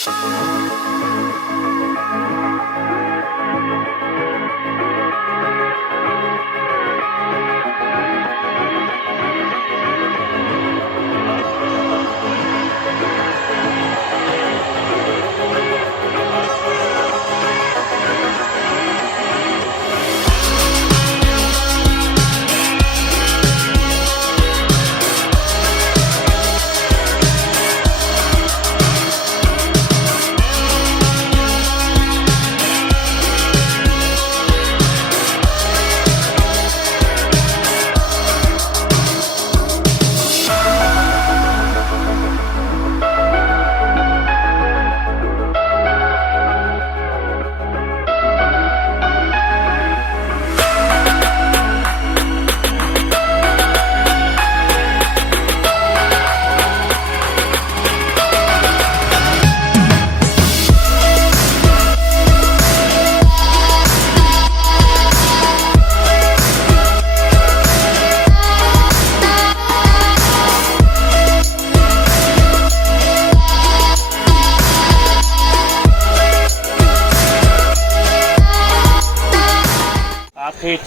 एक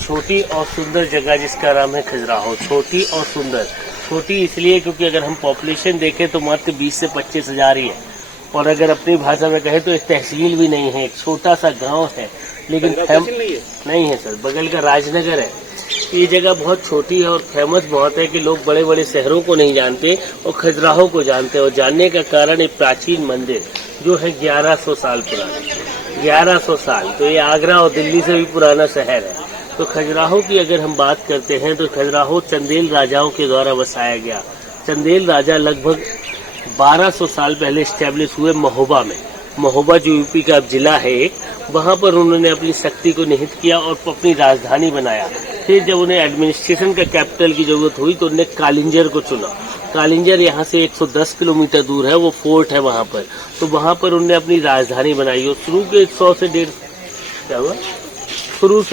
छोटी और सुंदर जगह जिसका नाम है खजुराहो। छोटी और सुंदर, छोटी इसलिए क्योंकि अगर हम पॉपुलेशन देखें तो मात्र 20 से 25 हजार ही है, और अगर अपनी भाषा में कहें तो एक तहसील भी नहीं है, एक छोटा सा गांव है। लेकिन नहीं है सर, बगल का राजनगर है। ये जगह बहुत छोटी है और फेमस बहुत है कि लोग बड़े बड़े शहरों को नहीं जानते और खजुराहो को जानते हैं। और जानने का कारण एक प्राचीन मंदिर जो है 1100 साल पुराना। 1100 साल, तो ये आगरा और दिल्ली से भी पुराना शहर है। तो खजुराहो की अगर हम बात करते हैं तो खजुराहो चंदेल राजाओं के द्वारा बसाया गया। चंदेल राजा लगभग 1200 साल पहले स्टैब्लिश हुए महोबा में। महोबा जो यूपी का अब जिला है, वहां पर उन्होंने अपनी शक्ति को निहित किया और अपनी राजधानी बनाया। फिर जब उन्हें एडमिनिस्ट्रेशन का कैपिटल की जरूरत हुई तो उन्होंने कालिंजर को चुना। कालिंजर यहाँ से 110 किलोमीटर दूर है, वो फोर्ट है वहां पर। तो वहां पर उन्होंने अपनी राजधानी बनाई और शुरू से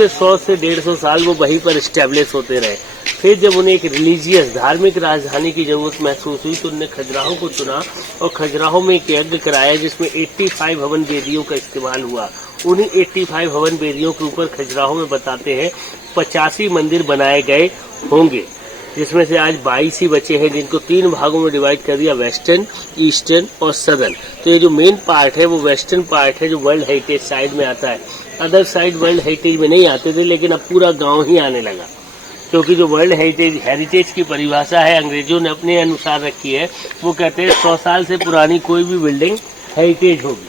100 से 150 साल वो वहीं पर स्टैब्लिश होते रहे। फिर जब उन्हें एक रिलीजियस धार्मिक राजधानी की जरूरत महसूस हुई तो उन्होंने खजुराहो को चुना और खजुराहो में एक यज्ञ कराया जिसमें 85 हवन वेदियों का इस्तेमाल हुआ। उन्हीं 85 हवन वेदियों के ऊपर खजुराहो में बताते हैं 85 मंदिर बनाए गए होंगे, जिसमें से आज 22 ही बचे हैं, जिनको 3 भागों में डिवाइड कर दिया, वेस्टर्न, ईस्टर्न और सदर्न। तो ये जो मेन पार्ट है वो वेस्टर्न पार्ट है जो वर्ल्ड हेरिटेज साइड में आता है। अदर साइड वर्ल्ड हेरिटेज में नहीं आते थे, लेकिन अब पूरा गांव ही आने लगा, क्योंकि जो वर्ल्ड हेरिटेज की परिभाषा है अंग्रेजों ने अपने अनुसार रखी है। वो कहते हैं 100 साल से पुरानी कोई भी बिल्डिंग हेरिटेज होगी।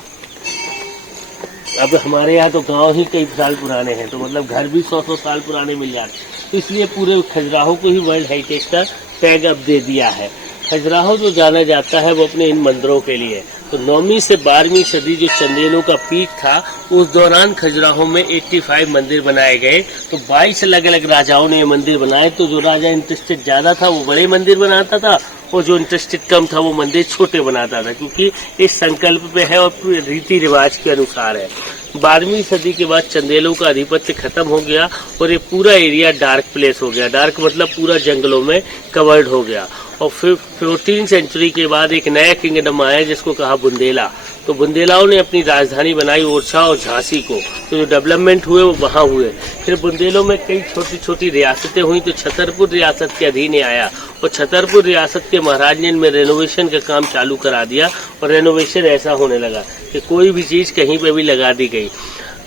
अब हमारे यहाँ तो गांव ही कई साल पुराने हैं, तो मतलब घर भी 100 साल पुराने मिल जाते, तो इसलिए पूरे खजुराहो को ही वर्ल्ड हेरिटेज का टैग अब दे दिया है। खजुराहो जो जाना जाता है वो अपने इन मंदिरों के लिए। तो 9वीं से 12वीं सदी जो चंदेलों का पीक था, उस दौरान खजुराहो में 85 मंदिर बनाए गए। तो 22 अलग अलग राजाओं ने मंदिर बनाए। तो जो राजा इंटरेस्टेड ज्यादा था वो बड़े मंदिर बनाता था, और जो इंटरेस्टेड कम था वो मंदिर छोटे बनाता था, क्योंकि इस संकल्प पे है और रीति रिवाज के अनुसार है। 12वीं सदी के बाद चंदेलों का आधिपत्य खत्म हो गया और ये पूरा एरिया डार्क प्लेस हो गया। डार्क मतलब पूरा जंगलों में कवर्ड हो गया। और फिर 14वीं सेंचुरी के बाद एक नया किंगडम आया जिसको कहा बुंदेला। तो बुंदेलाओं ने अपनी राजधानी बनाई ओरछा और झांसी को। तो जो डेवलपमेंट हुए वो वहां हुए। फिर बुंदेलों में कई छोटी छोटी रियासतें हुई, तो छतरपुर रियासत के अधीन आया और छतरपुर रियासत के महाराज ने इनमें रेनोवेशन का काम चालू करा दिया। और रेनोवेशन ऐसा होने लगा कि कोई भी चीज कहीं पे भी लगा दी गई।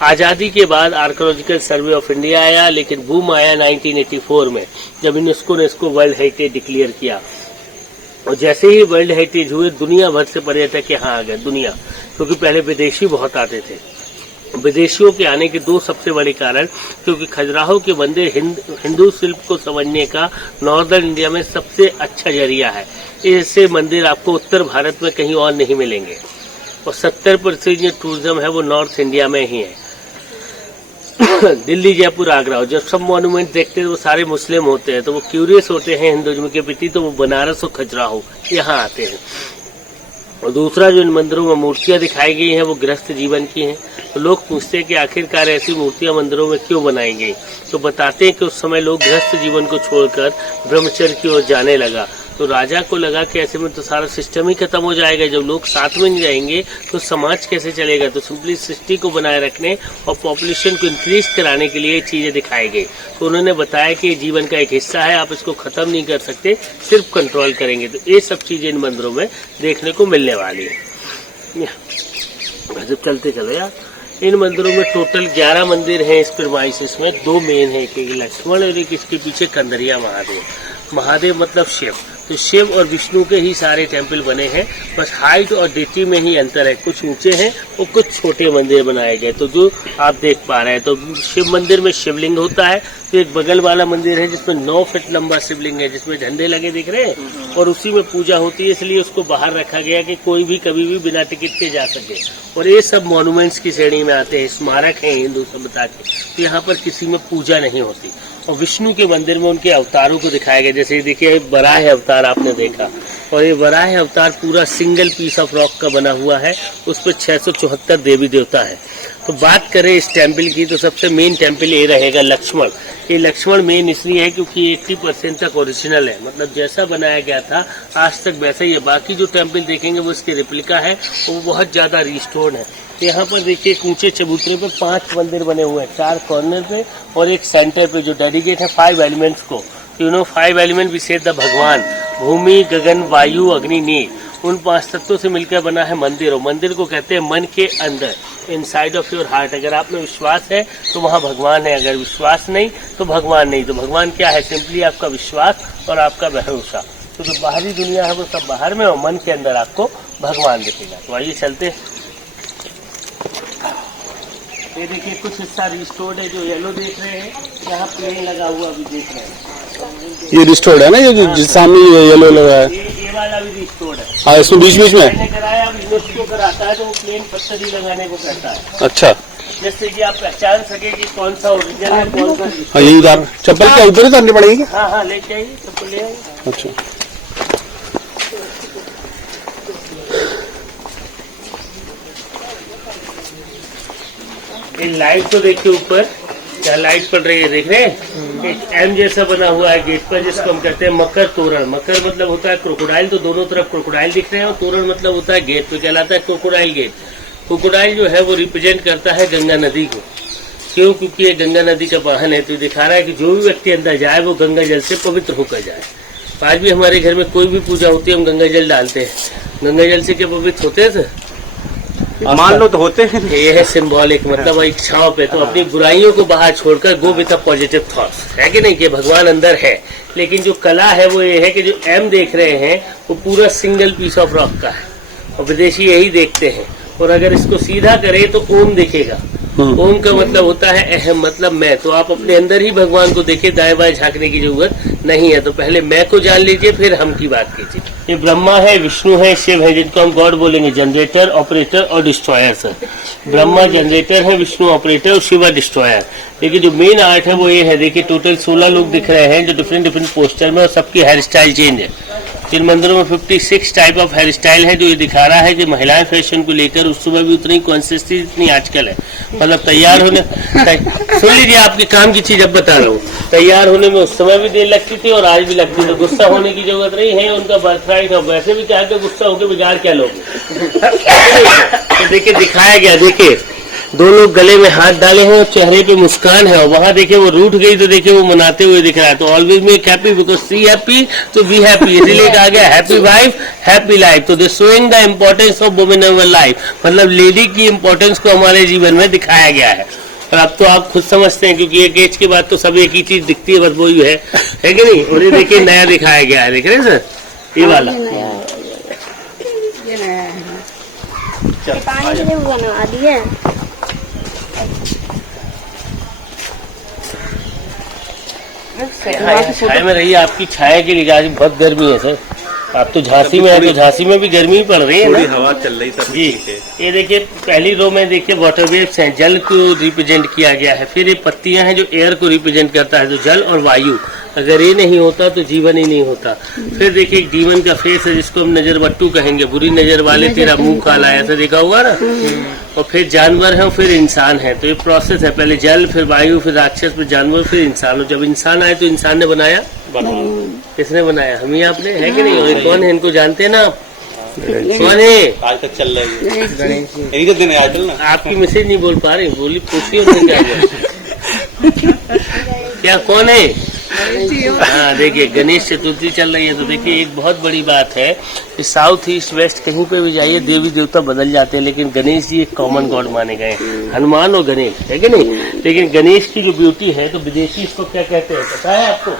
आजादी के बाद आर्कियोलॉजिकल सर्वे ऑफ इंडिया आया, लेकिन बूम आया 1984 में, जब यूनेस्को ने इसको वर्ल्ड हेरिटेज डिक्लेयर किया। और जैसे ही वर्ल्ड हेरिटेज हुए, दुनिया भर से पर्यटक यहाँ आ गए, दुनिया, क्योंकि पहले विदेशी बहुत आते थे। विदेशियों के आने के 2 सबसे बड़े कारण, क्योंकि खजुराहो के मंदिर हिंदू शिल्प को समझने का नॉर्दर्न इंडिया में सबसे अच्छा जरिया है। ऐसे मंदिर आपको उत्तर भारत में कहीं और नहीं मिलेंगे। और 70% जो टूरिज्म है वो नॉर्थ इंडिया में ही है। दिल्ली, जयपुर, आगरा, और जब सब मॉन्यूमेंट देखते हैं वो सारे मुस्लिम होते हैं, तो वो क्यूरियस होते हैं हिंदुइज्म के प्रति, तो वो बनारस और खजुराहो यहाँ आते हैं। और दूसरा, जो इन मंदिरों में मूर्तियां दिखाई गई हैं वो गृहस्थ जीवन की हैं। तो लोग पूछते हैं कि आखिरकार ऐसी मूर्तियां मंदिरों में क्यों बनाई गई। तो बताते हैं कि उस समय लोग गृहस्थ जीवन को छोड़कर ब्रह्मचर्य की ओर जाने लगा। तो राजा को लगा कि ऐसे में तो सारा सिस्टम ही खत्म हो जाएगा, जब लोग साथ में नहीं रहेंगे तो समाज कैसे चलेगा। तो सिंपली सृष्टि को बनाए रखने और पॉपुलेशन को इंक्रीज कराने के लिए चीजें दिखाई गई। तो उन्होंने बताया कि ये जीवन का एक हिस्सा है, आप इसको खत्म नहीं कर सकते, सिर्फ कंट्रोल करेंगे। तो ये सब चीजें इन मंदिरों में देखने को मिलने वाली है। जब चलते चलो यार, इन मंदिरों में टोटल 11 मंदिर हैं इस प्रीमाइसेस में। 2 मेन है, एक लक्ष्मण और एक इसके पीछे कंदरिया महादेव। महादेव मतलब शिव, तो शिव और विष्णु के ही सारे टेम्पल बने हैं, बस हाइट और डेटी में ही अंतर है। कुछ ऊंचे हैं और कुछ छोटे मंदिर बनाए गए। तो जो आप देख पा रहे हैं, तो शिव मंदिर में शिवलिंग होता है। तो एक बगल वाला मंदिर है जिसमें 9 फीट लंबा शिवलिंग है, जिसमें झंडे लगे दिख रहे हैं, और उसी में पूजा होती है, इसलिए उसको बाहर रखा गया कि कोई भी कभी भी बिना टिकट के जा सके। और ये सब मॉन्यूमेंट्स की श्रेणी में आते हैं, स्मारक है हिंदू सभ्यता के। तो यहाँ पर किसी में पूजा नहीं होती। और विष्णु के मंदिर में उनके अवतारों को दिखाया गया, जैसे देखिए वराह अवतार आपने देखा, और ये वराह अवतार पूरा सिंगल पीस ऑफ रॉक का बना हुआ है, उस पर 674 देवी देवता है। तो बात करें इस टेम्पल की, तो सबसे मेन टेम्पल ये रहेगा लक्ष्मण। ये लक्ष्मण मेन इसलिए है क्योंकि 80% तक ओरिजिनल है, मतलब जैसा बनाया गया था आज तक वैसा ही है। बाकी जो टेम्पल देखेंगे वो इसके रिप्लिका है, वो बहुत ज्यादा रिस्टोर्ड है। यहाँ पर देखिए ऊंचे चबूतरे पे 5 मंदिर बने हुए हैं, 4 कॉर्नर पे और एक सेंटर पे, जो डेडिकेट है 5 एलिमेंट्स को। 5 एलिमेंट विशेष द भगवान, भूमि, गगन, वायु, अग्नि, नीर, उन 5 तत्वों से मिलकर बना है मंदिर। और मंदिर को कहते हैं मन के अंदर, इनसाइड ऑफ योर हार्ट। अगर आप में विश्वास है तो वहाँ भगवान है, अगर विश्वास नहीं तो भगवान नहीं। तो भगवान क्या है? सिंपली आपका विश्वास और आपका भरोसा। तो जो बाहरी दुनिया है वो सब बाहर में, और मन के अंदर आपको भगवान दिखेगा। तो आइए चलते। ये देखिए कुछ हिस्सा रिस्टोर्ड है, जो येलो देख रहे हैं, यहाँ प्लेन लगा हुआ भी देख रहे हैं। ये रिस्टोर्ड है ना, ये जो सामने ये येलो लगा है, ये वाला भी रिस्टोर्ड है। हाँ, इसमें बीच बीच में मैंने कराया, अब यूनेस्को कराता है तो वो प्लेन पत्थर ही लगाने को कहता है। अच्छा, जिससे कि आप पहचान सके कि कौन सा ओरिजिनल है, कौन सा। हाँ, यही उतार चप्पल क्या उधर उतारनी पड़ेगी? हाँ हाँ, लेके आइए, सबको ले आइए। अच्छा, ये लाइट तो देखिए ऊपर क्या लाइट पड़ रही है, देख रहे हैं? एक एम जैसा बना हुआ है गेट पर, जिसको हम कहते हैं मकर तोरण। मकर मतलब होता है क्रोकोडाइल, तो दोनों तरफ क्रोकोडाइल दिख रहे हैं, और तोरण मतलब होता है गेट, तो कहलाता है क्रोकोडाइल गेट। क्रोकोडाइल जो है वो रिप्रेजेंट करता है गंगा नदी को। क्यों? क्योंकि ये गंगा नदी का वाहन है, तो दिखा रहा है कि जो भी व्यक्ति अंदर जाए वो गंगा जल से पवित्र होकर जाए। आज भी हमारे घर में कोई भी पूजा होती है, हम गंगा जल डालते हैं। गंगा जल से क्या पवित्र होते हैं सर? मान लो तो होते हैं। ये है सिंबॉलिक, मतलब इच्छाओं पे। तो अपनी बुराइयों को बाहर छोड़कर go with a positive thoughts, है कि नहीं, कि भगवान अंदर है। लेकिन जो कला है वो ये है कि जो एम देख रहे हैं वो पूरा सिंगल पीस ऑफ रॉक का है, और विदेशी यही देखते हैं। और अगर इसको सीधा करें तो ओम दिखेगा। ओम का मतलब होता है अहम, मतलब मैं। तो आप अपने अंदर ही भगवान को देखिए, दाएं बाएं झांकने की जरूरत नहीं है। तो पहले मैं को जान लीजिए, फिर हम की बात कीजिए। ये ब्रह्मा है, विष्णु है, शिव है, जिनको हम गॉड बोलेंगे, जनरेटर, ऑपरेटर और डिस्ट्रॉयर। सर, ब्रह्मा जनरेटर है, विष्णु ऑपरेटर और शिव डिस्ट्रॉयर। लेकिन जो मेन आर्ट है वो ये है, देखिए टोटल 16 लोग दिख रहे हैं जो डिफरेंट डिफरेंट पोस्टर में, और सबकी हेयर स्टाइल चेंज है। जिन मंदिरों में 56 टाइप ऑफ हेयर स्टाइल है, जो ये दिखा रहा है कि महिलाएं फैशन को लेकर उस समय भी उतनी कॉन्शियस थी जितनी आजकल है। मतलब तैयार होने, सुन लीजिए आपके काम की चीज अब बता रहा हूँ, तैयार होने में उस समय भी देर लगती थी और आज भी लगती है। तो गुस्सा होने की जरूरत नहीं है, उनका बर्थ राइट है। वैसे भी चाहे तो गुस्सा होकर बिगाड़ क्या लोगे। तो देखिए दिखाया गया, देखिए 2 लोग गले में हाथ डाले हैं और चेहरे पे मुस्कान है, और वहां देखिए वो रूठ गई तो देखिए वो मनाते हुए दिख रहा है। तो always make happy because she happy to be happy, इसलिए कहा गया हैप्पी वाइफ हैप्पी लाइफ। तो this showing the importance of women in life, मतलब लेडी की इम्पोर्टेंस को हमारे जीवन में दिखाया गया है। और अब तो आप खुद समझते हैं, क्योंकि एक एज के बाद तो सब एक ही चीज दिखती है, बस वही है कि नहीं। और ये देखिए नया दिखाया गया है, देख रहे हैं सर, ये वाला बना दिए। छाया में रहिए, आपकी छाया के लिए आज बहुत गर्मी है सर। आप तो झांसी में है, तो झांसी में भी गर्मी पड़ रही है ना, हवा चल रही तब जी। ये देखिए पहली रो में देखिए वाटर वेव्स हैं, जल को रिप्रेजेंट किया गया है। फिर ये पत्तियां हैं जो एयर को रिप्रेजेंट करता है, तो जल और वायु। अगर ये नहीं होता तो जीवन ही नहीं होता। फिर देखिए एक डीमन का फेस है, जिसको हम नजर बट्टू कहेंगे, बुरी नजर वाले तेरा मुंह काला है, ऐसा देखा हुआ ना। और फिर जानवर है और फिर इंसान है। तो ये प्रोसेस है, पहले जल, फिर वायु, फिर राक्षस, फिर जानवर, फिर इंसान। और जब इंसान आए तो इंसान ने बनाया किसने बनाया? हम ही आपने, है कि नहीं? और कौन है? इनको जानते हैं ना आप? कौन है? आज तक चल रहा है, यही तो दिन है आजकल ना। आपकी मैसेज नहीं बोल पा रही, बोली पूछिए उन्हें क्या क्या कौन है? हाँ देखिए, गणेश चतुर्थी चल रही है, तो देखिए एक बहुत बड़ी बात है कि साउथ ईस्ट वेस्ट कहीं पे भी जाइए देवी देवता बदल जाते हैं, लेकिन गणेश जी एक कॉमन गॉड माने गए, हनुमान और गणेश, है कि नहीं? लेकिन गणेश की जो ब्यूटी है, तो विदेशी इसको क्या कहते हैं पता है आपको?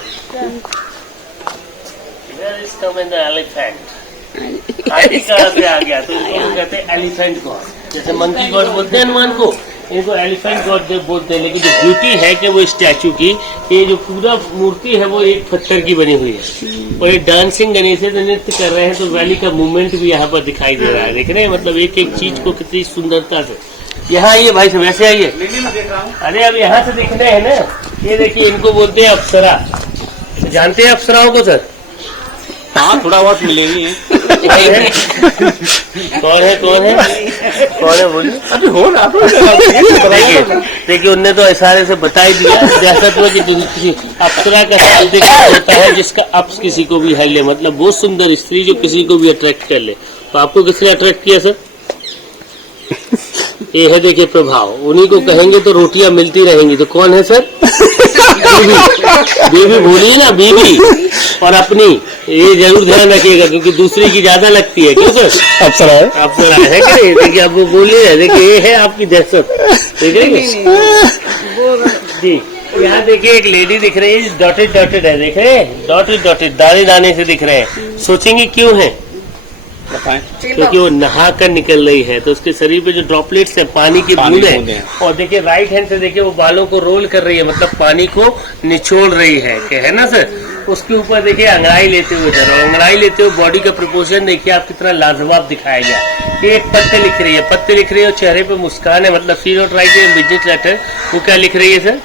एलिफेंट, हाथी कहाँ से आ गया? तो इनको कहते हैं एलिफेंट गॉड। जैसे मंकी गॉड बोलते हैं हनुमान को, इनको एलिफेंट गॉड बोलते हैं। लेकिन जो ब्यूटी है कि वो स्टैचू की, ये जो पूरा मूर्ति है वो एक पत्थर की बनी हुई है, और ये डांसिंग गणेश है, तो नृत्य कर रहे हैं, तो वैली का मूवमेंट भी यहाँ पर दिखाई दे रहा है। देख रहे हैं, मतलब एक एक चीज को कितनी सुंदरता से। यहाँ आइए भाई साहब, वैसे आइए। अरे अब यहाँ से दिखने हैं ना, ये देखिए, इनको बोलते हैं अप्सरा। जानते हैं अप्सराओं को सर? हाँ, थोड़ा बहुत मिलेगी। कौन है बोलिए? अभी हो ना, देखिए उनने तो इशारे से बता ही दिया। दहशत कि किसी अप्सरा का शब्द होता है जिसका अप्स किसी को भी हिले, मतलब वो सुंदर स्त्री जो किसी को भी अट्रैक्ट कर ले। तो आपको किसने अट्रैक्ट किया सर? ये है देखिए प्रभाव, उन्हीं को कहेंगे तो रोटियां मिलती रहेंगी। तो कौन है सर? बीवी बोलिए ना, बीवी और अपनी, ये जरूर ध्यान रखिएगा, क्योंकि दूसरी की ज्यादा लगती है। क्यों सर? अप्सरा है, अप्सरा है कि नहीं? देखिए अब वो बोलिए, देखिए ये है आपकी दहशत, देख रहे जी। यहाँ देखिए एक लेडी दिख रही है, डॉटेड डॉटेड है, देख रहे हैं? डॉटेड डॉटेड, दाने दाने से दिख रहे हैं। सोचेंगे क्यों है? क्योंकि वो नहा कर निकल रही है, तो उसके शरीर पे जो ड्रॉपलेट्स है, पानी की बूंद है, और देखिए राइट हैंड से देखिए वो बालों को रोल कर रही है, मतलब पानी को निचोड़ रही है, है ना सर? उसके ऊपर देखिए अंगड़ाई लेते हुए और अंगड़ाई लेते हुए बॉडी का प्रपोर्शन देखिए आप कितना लाजवाब दिखाया गया। एक पत्ते लिख रही है, और चेहरे पे मुस्कान है, मतलब she not write business letter. वो क्या लिख रही है सर?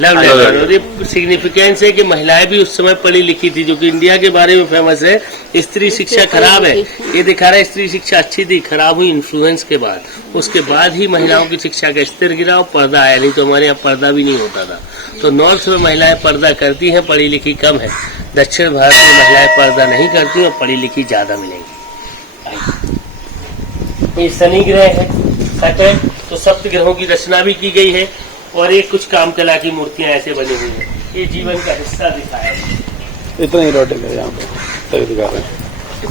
Love letter. और ये सिग्निफिकेंस है कि महिलाएं भी उस समय पढ़ी लिखी थी, जो कि इंडिया के बारे में फेमस है। स्त्री शिक्षा खराब है, ये दिखा रहा है स्त्री शिक्षा अच्छी थी, खराब हुई इन्फ्लुएंस के बाद। उसके बाद ही महिलाओं की शिक्षा का स्तर गिरा और पर्दा आया, नहीं तो हमारे यहाँ पर्दा भी नहीं होता था। तो नॉर्थ में महिलाएं पर्दा करती हैं, पढ़ी लिखी कम है। दक्षिण भारत में महिलाएं पर्दा नहीं करती और पढ़ी लिखी ज्यादा मिलेंगी। ये शनि ग्रह है, सैटर्न, तो सप्त ग्रहों की रचना भी की गई है, और एक कुछ काम कला की मूर्तियां ऐसे बनी हुई हैं। ये जीवन का हिस्सा दिखाया है। इतना ही रोटे है यहाँ पे, दिखा रहे हैं,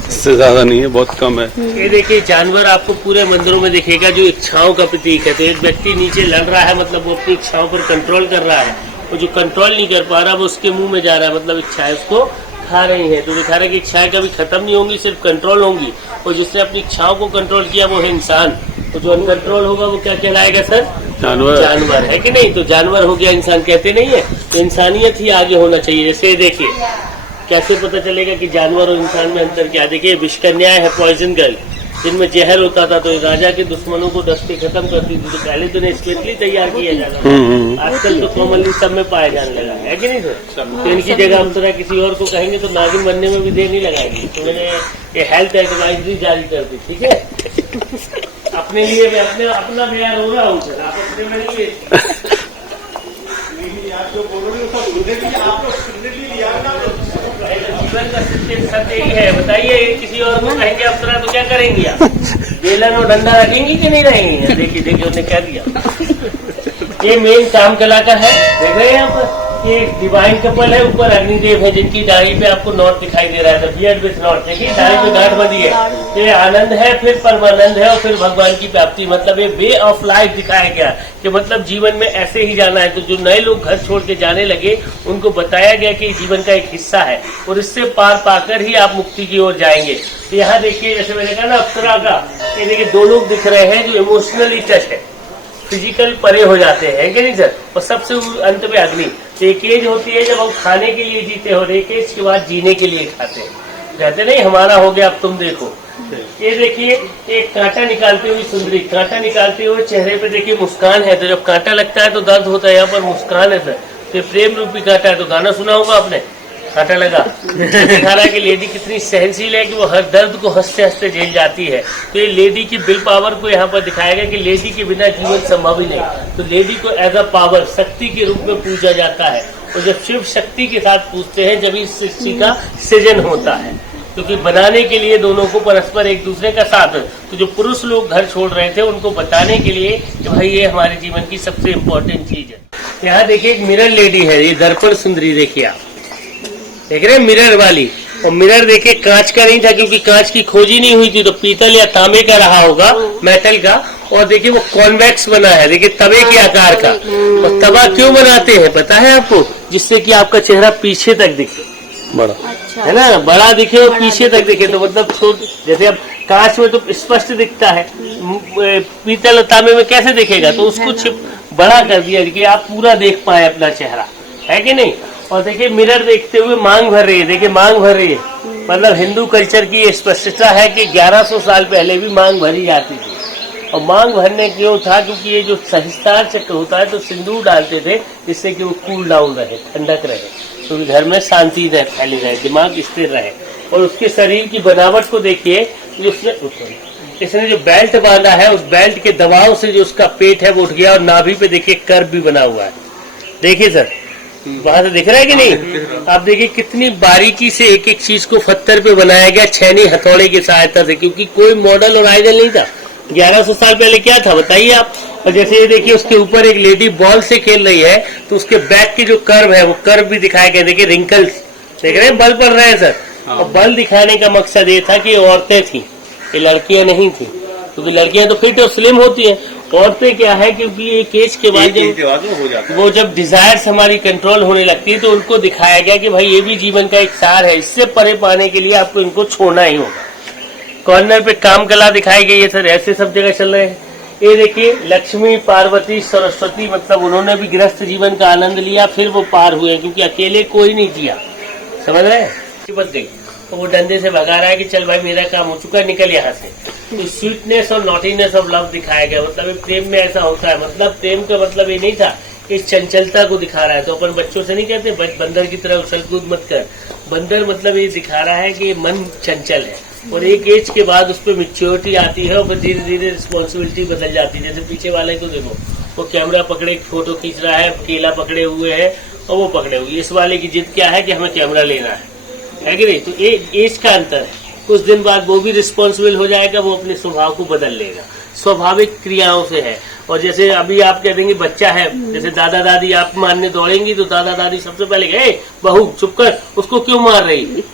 इससे ज्यादा नहीं है, बहुत कम है। ये देखिए जानवर आपको पूरे मंदिरों में दिखेगा, जो इच्छाओं का प्रतीक है। तो एक व्यक्ति नीचे लड़ रहा है, मतलब वो अपनी इच्छाओं पर कंट्रोल कर रहा है, और जो कंट्रोल नहीं कर पा रहा वो उसके मुंह में जा रहा है, मतलब इच्छाएं उसको खा रही है। तो दिखा रहा है कि इच्छाएं कभी खत्म नहीं होंगी, सिर्फ कंट्रोल होंगी। और जिसने अपनी इच्छाओं को कंट्रोल किया वो है इंसान, तो जो अनकंट्रोल होगा वो क्या कहलाएगा सर? जानवर, है कि नहीं? तो जानवर हो गया इंसान, कहते नहीं है? तो इंसानियत ही आगे होना चाहिए। जैसे देखिए कैसे पता चलेगा कि जानवर और इंसान में अंतर क्या? देखिए विषकन्याएं है, पॉइजन गर्ल, जिनमें जहर होता था, तो राजा के दुश्मनों को डस के खत्म करती थी। तो पहले तो स्पेशली तैयार किया जाता था, आजकल तो कॉमनली सब में पाया जाने लगा है कि नहीं सर? तो इनकी जगह हम तरह किसी और को कहेंगे तो नागिन बनने में भी देर नहीं लगाएगी। तो मैंने ये हेल्थ एडवाइजरी जारी कर दी, ठीक है? अपने लिए मैं अपना बयान हो रहा हूँ सर, आप अपने में नहीं जीवन का सत्य यही है। बताइए किसी और को कहेंगे अप्सरा तो क्या करेंगी आप? बेलन और डंडा रखेंगी कि नहीं रहेंगी? देखिए देखिए उन्होंने क्या दिया। ये मेन काम कला का है, देख रहे हैं यहाँ पर। ये डिवाइन कपल है, ऊपर अग्निदेव है, जिनकी दाढ़ी पे आपको नॉट दिखाई दे रहा है, बियर्ड विथ नॉट। देखिए दाढ़ी पे गांठ बंधी है, ये आनंद है, फिर परमानंद है, और फिर भगवान की प्राप्ति। मतलब ये वे ऑफ लाइफ दिखाया गया कि मतलब जीवन में ऐसे ही जाना है। तो जो नए लोग घर छोड़ के जाने लगे, उनको बताया गया कि जीवन का एक हिस्सा है, और इससे पार पाकर ही आप मुक्ति की ओर जाएंगे। तो यहाँ देखिए, जैसे मैंने कहा ना अप्सरा का, ये देखिए दो लोग दिख रहे हैं जो इमोशनली टच है, फिजिकल परे हो जाते हैं कि नहीं सर? और सबसे अंत में अग्नि। एक एज होती है जब हम खाने के लिए जीते हो, एक एज के बाद जीने के लिए खाते हैं। कहते नहीं हमारा हो गया अब तुम देखो। ये देखिए एक कांटा निकालती हुई सुंदरी, कांटा निकालते हुए चेहरे पे देखिए मुस्कान है। तो जब कांटा लगता है तो दर्द होता है, यहाँ पर मुस्कान है सर। तो प्रेम रूपी कांटा है। तो गाना सुना होगा आपने, कांटा लगा। दिखा रहा है कि लेडी कितनी सहनशील है कि वो हर दर्द को हंसते हंसते झेल जाती है। तो ये लेडी की विल पावर को यहाँ पर दिखाया गया कि लेडी के बिना जीवन संभव ही नहीं। तो लेडी को एज अ पावर, शक्ति के रूप में पूजा जाता है। और जब शिव शक्ति के साथ पूजते हैं जब इस सृष्टि का सृजन होता है, क्योंकि बनाने के लिए दोनों को परस्पर एक दूसरे का साथ। तो जो पुरुष लोग घर छोड़ रहे थे उनको बताने के लिए कि भाई ये हमारे जीवन की सबसे इम्पोर्टेंट चीज है। यहाँ देखिए एक मिरर लेडी है, ये दर्पण सुंदरी देखिए आप देख रहे हैं, मिरर वाली। और मिरर देखिए कांच का नहीं था, क्योंकि कांच की खोज ही नहीं हुई थी, तो पीतल या तांबे का रहा होगा, मेटल का। और देखिए वो कॉन्वेक्स बना है, देखिए तवे के आकार का। और तवा क्यों बनाते हैं पता है आपको? जिससे कि आपका चेहरा पीछे तक दिखे, बड़ा है ना, बड़ा दिखे और पीछे तक दिखे। तो मतलब जैसे अब कांच में तो स्पष्ट दिखता है, पीतल और तांबे में कैसे दिखेगा? तो उसको बड़ा कर दिया कि आप पूरा देख पाए अपना चेहरा, है कि नहीं। और देखिए मिरर देखते हुए मांग भर रही है, देखिए मांग भर रही है। मतलब हिंदू कल्चर की ये स्पष्टता है कि 1100 साल पहले भी मांग भरी जाती थी। और मांग भरने क्यों था? क्योंकि ये जो सहस्त्रार चक्र होता है तो सिंदूर डालते थे, जिससे कि वो कूल डाउन रहे, ठंडक रहे, क्योंकि घर में शांति रहे, फैली रहे, दिमाग स्थिर रहे। और उसके शरीर की बनावट को देखिए, इसने जो बेल्ट बांधा है उस बेल्ट के दबाव से जो उसका पेट है वो उठ गया। और नाभि पे देखिए कर्व भी बना हुआ है, देखिए सर वहां से दिख रहा है कि नहीं? आप देखिए कितनी बारीकी से एक एक चीज को पत्थर पे बनाया गया, छेनी हथौड़े की सहायता से, क्योंकि कोई मॉडल और आइडल नहीं था। 1100 साल पहले क्या था बताइए आप? और जैसे ये देखिए उसके ऊपर एक लेडी बॉल से खेल रही है, तो उसके बैक के जो कर्व है वो कर्व भी दिखाए गए, देखिए रिंकल्स देख रहे हैं, बल पड़ रहे हैं सर। और बल दिखाने का मकसद ये था कि औरतें थी, ये लड़कियां नहीं थी, क्योंकि लड़कियां तो फिट और स्लिम होती हैं। औरतें क्या है, क्योंकि एक एज के बाद वो जब डिजायर्स हमारी कंट्रोल होने लगती है, तो उनको दिखाया गया कि भाई ये भी जीवन का एक सार है, इससे परे पाने के लिए आपको इनको छोड़ना ही होगा। कॉर्नर पे काम कला दिखाई गई है सर, ऐसे सब जगह चल रहे हैं। ये देखिए लक्ष्मी, पार्वती, सरस्वती, मतलब उन्होंने भी गृहस्थ जीवन का आनंद लिया, फिर वो पार हुए, क्योंकि अकेले कोई नहीं जिया, समझ रहे हैं। बच गई तो वो डंडे से भगा रहा है कि चल भाई मेरा काम हो चुका है, निकल यहाँ से। तो स्वीटनेस और नॉटीनेस ऑफ लव दिखाया गया, मतलब प्रेम में ऐसा होता है। मतलब प्रेम का मतलब ये नहीं था, इस चंचलता को दिखा रहा है। तो अपन बच्चों से नहीं कहते बंदर की तरह उछल कूद मत कर, बंदर मतलब ये दिखा रहा है कि मन चंचल है, और एक एज के बाद उस पर मेच्योरिटी आती है, और फिर धीरे धीरे रिस्पॉन्सिबिलिटी बदल जाती है। जैसे पीछे वाले को देखो, वो कैमरा पकड़े फोटो खींच रहा है, केला पकड़े हुए है और वो पकड़े हुए। इस वाले की जिद क्या है कि हमें कैमरा लेना है कि नहीं? तो एज का अंतर है। कुछ दिन बाद वो भी रिस्पॉन्सिबल हो जाएगा, वो अपने स्वभाव को बदल लेगा, स्वाभाविक क्रियाओं से है। और जैसे अभी आप कह देंगे बच्चा है, जैसे दादा दादी आप मारने दौड़ेंगी तो दादा दादी सबसे पहले कहे बहू चुप कर, उसको क्यों मार रही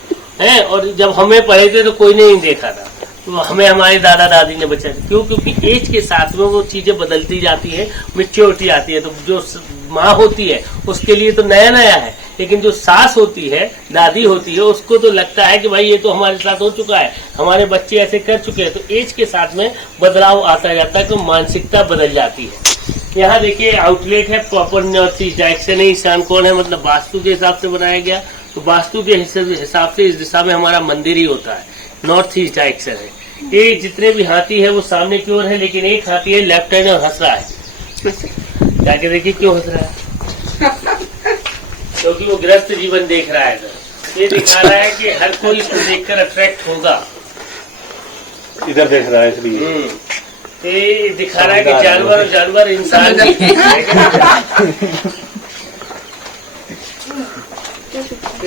है? और जब हमें पढ़े थे तो कोई नहीं देखा था, तो हमें हमारे दादा दादी ने बचा। क्यों? क्योंकि एज के साथ में वो चीजें बदलती जाती है, मैच्योरिटी आती है। तो जो माँ होती है उसके लिए तो नया नया है, लेकिन जो सास होती है, दादी होती है, उसको तो लगता है कि भाई ये तो हमारे साथ हो चुका है, हमारे बच्चे ऐसे कर चुके हैं। तो एज के साथ में बदलाव आता जाता है, तो मानसिकता बदल जाती है। यहाँ देखिए आउटलेट है प्रॉपर नॉर्थ ईस्ट डायरेक्शन है। ईशान कौन है? मतलब वास्तु के हिसाब से बनाया गया, तो वास्तु के हिसाब से इस दिशा में हमारा मंदिर ही होता है, नॉर्थ ईस्ट डायरेक्शन है। ये जितने भी हाथी है वो सामने की ओर है, लेकिन एक हाथी है लेफ्ट हैंड और हंस रहा है। जाके देखिए क्यों हंस रहा है? क्योंकि वो गृहस्थ जीवन देख रहा है। ये दिखा रहा है कि हर कोई इसको देखकर अट्रैक्ट होगा, इधर देख रहा है इसलिए। ये दिखा रहा है कि जानवर इंसान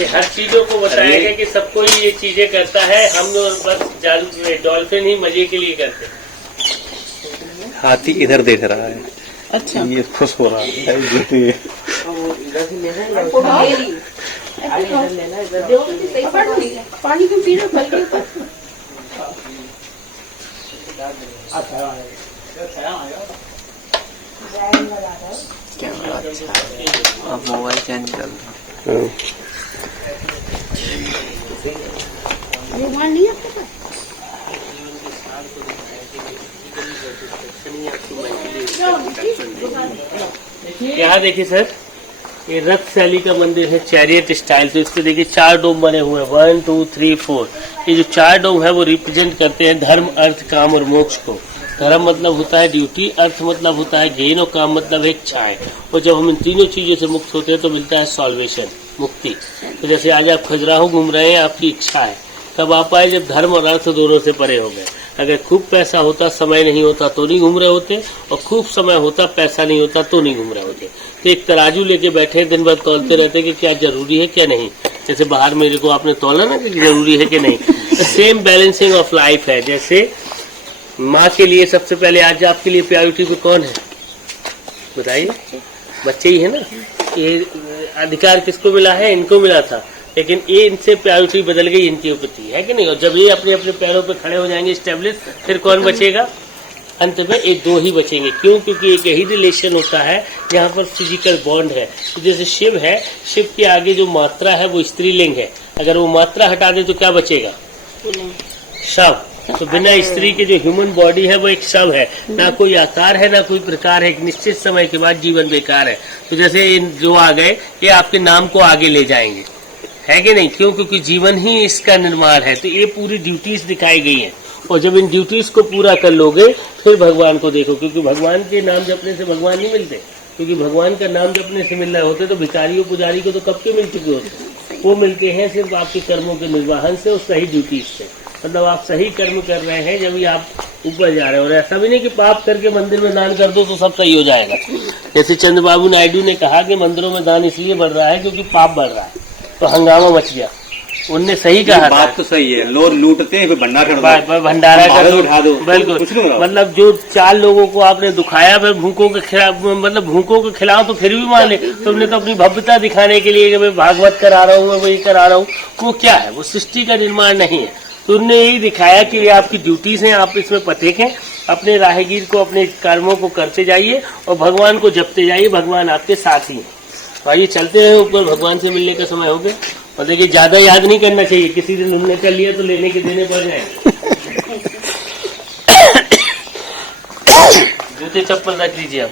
हर चीजों को बताएगा कि सब कोई ये चीजें करता है, हम लोग बस डॉल्फिन ही मजे के लिए करते हैं। हाथी इधर देख रहा है, अच्छा ये खुश हो रहा है। पानी क्यों पी रहे? कैमरा अच्छा है, अब मोबाइल चेंज कर लो। मोबाइल नहीं है आपके पास? यहाँ देखिए सर, ये रथ शैली का मंदिर है, चैरियट स्टाइल। तो इसके देखिए 4 डोम बने हुए हैं, 1 2 3 4। ये जो 4 डोम है वो रिप्रेजेंट करते हैं धर्म, अर्थ, काम और मोक्ष को। धर्म मतलब होता है ड्यूटी, अर्थ मतलब होता है गेन, और काम मतलब है इच्छाएं। और जब हम इन तीनों चीजों से मुक्त होते हैं तो मिलता है सॉल्वेशन, मुक्ति। तो जैसे आज आप खजुराहो घूम रहे हैं, आपकी इच्छा है, तब आप आए जब धर्म और अर्थ दोनों से परे हो गए। अगर खूब पैसा होता, समय नहीं होता तो नहीं घूम रहे होते, और खूब समय होता, पैसा नहीं होता तो नहीं घूम रहे होते। तो एक तराजू लेके बैठे दिन भर तौलते रहते कि क्या जरूरी है क्या नहीं। जैसे बाहर मेरे को आपने तौला ना कि जरूरी है कि नहीं, सेम बैलेंसिंग ऑफ लाइफ है। जैसे माँ के लिए सबसे पहले आज आपके लिए प्रायोरिटी पे कौन है बताइए? बच्चे ही है ना। ये अधिकार किसको मिला है? इनको मिला था, लेकिन ये इनसे प्रायोरिटी बदल गई इनके प्रति, है कि नहीं? और जब ये अपने अपने पैरों पे खड़े हो जाएंगे स्टेब्लिश, फिर कौन बचेगा? अंत में ये दो ही बचेंगे। क्यों? क्योंकि एक यही रिलेशन होता है जहाँ पर फिजिकल बॉन्ड है। तो जैसे शिव है, शिव के आगे जो मात्रा है वो स्त्रीलिंग है, अगर वो मात्रा हटा दे तो क्या बचेगा? शव। तो बिना स्त्री के जो ह्यूमन बॉडी है वो एक शव है, ना कोई आकार है ना कोई प्रकार है, एक निश्चित समय के बाद जीवन बेकार है। तो जैसे जो आ गए ये आपके नाम को आगे ले जाएंगे, है कि नहीं? क्यों? क्योंकि जीवन ही इसका निर्माण है। तो ये पूरी ड्यूटीज दिखाई गई हैं, और जब इन ड्यूटीज को पूरा कर लोगे फिर भगवान को देखो, क्योंकि भगवान के नाम जपने से भगवान नहीं मिलते। क्योंकि भगवान का नाम जपने से मिल रहे होते तो भिखारियों पुजारी को तो कब के मिल चुके होते। वो मिलते हैं सिर्फ आपके कर्मों के निर्वाहन से और सही ड्यूटीज से। मतलब आप सही कर्म कर रहे हैं जब भी आप ऊपर जा रहे हो। और ऐसा भी नहीं कि पाप करके मंदिर में दान कर दो तो सब सही हो जाएगा। जैसे चंद्रबाबू नायडू ने कहा कि मंदिरों में दान इसलिए बढ़ रहा है क्योंकि पाप बढ़ रहा है, तो हंगामा मच गया। उनने सही कहा, बात तो सही है। लोग लूटते हैं, भंडारा कर उठा दो, बिल्कुल। कुछ नहीं। मतलब जो 4 लोगों को आपने दुखाया, फिर भूखों के खिलाफ, मतलब भूखों के खिलाफ तो फिर भी मान ले, तुमने तो अपनी भव्यता दिखाने के लिए कि मैं भागवत करा रहा हूँ, मैं वही करा रहा हूँ। वो क्या है? वो सृष्टि का निर्माण नहीं है। तो उन्होंने यही दिखाया कि ये आपकी ड्यूटीज हैं, आप इसमें पतेक हैं। अपने राहगीर को, अपने कर्मों को करते जाइए और भगवान को जपते जाइए, भगवान आपके साथ ही हैं। तो आइए चलते हैं ऊपर, भगवान से मिलने का समय हो गया। और देखिए ज्यादा याद नहीं करना चाहिए, किसी दिन हमने कर लिया तो लेने के देने पड़ जाए। जूते चप्पल रख लीजिए आप।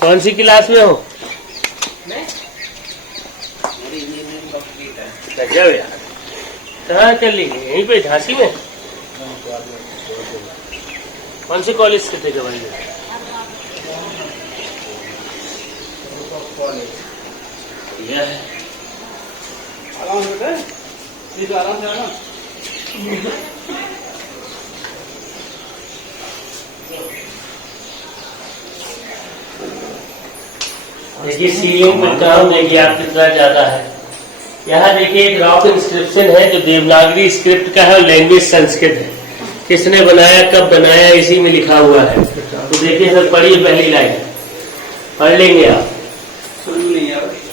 कौन सी क्लास में हो? गजब यार, कहाँ कर ली? यहीं पे झांसी में? कौन से कॉलेज से थे भाई? यह है देखिए सीलिंग पे काम देखिए आप कितना ज्यादा है। यहाँ देखिए एक रॉक इंस्क्रिप्शन है जो देवनागरी स्क्रिप्ट का है और लैंग्वेज संस्कृत है। किसने बनाया, कब बनाया, इसी में लिखा हुआ है। तो देखिए सर, पढ़िए पहली लाइन, पढ़ लेंगे आप?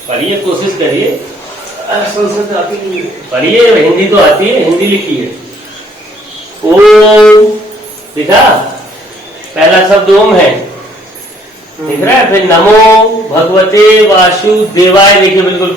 पढ़िए, कोशिश करिए। पढ़िए, हिंदी तो आती है, हिंदी लिखिए। ओम लिखा, पहला शब्द ओम है, दिख रहा है। फिर नमो भगवते वासुदेवाय, देखिए बिल्कुल